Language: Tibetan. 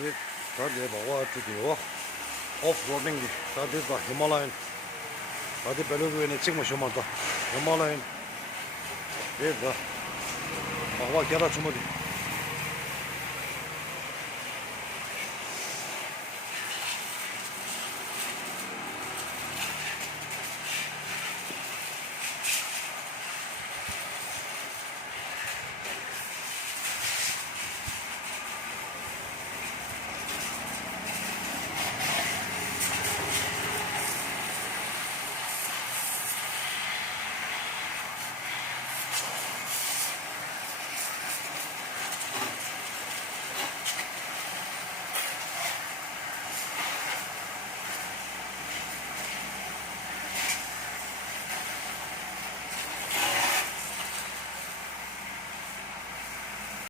여기 다들 먹어 드디어 오프로딩 다들 다 히말라얀 다들 벨루브에 찍고 쇼마다 히말라얀 얘가 먹어 겨라 주머니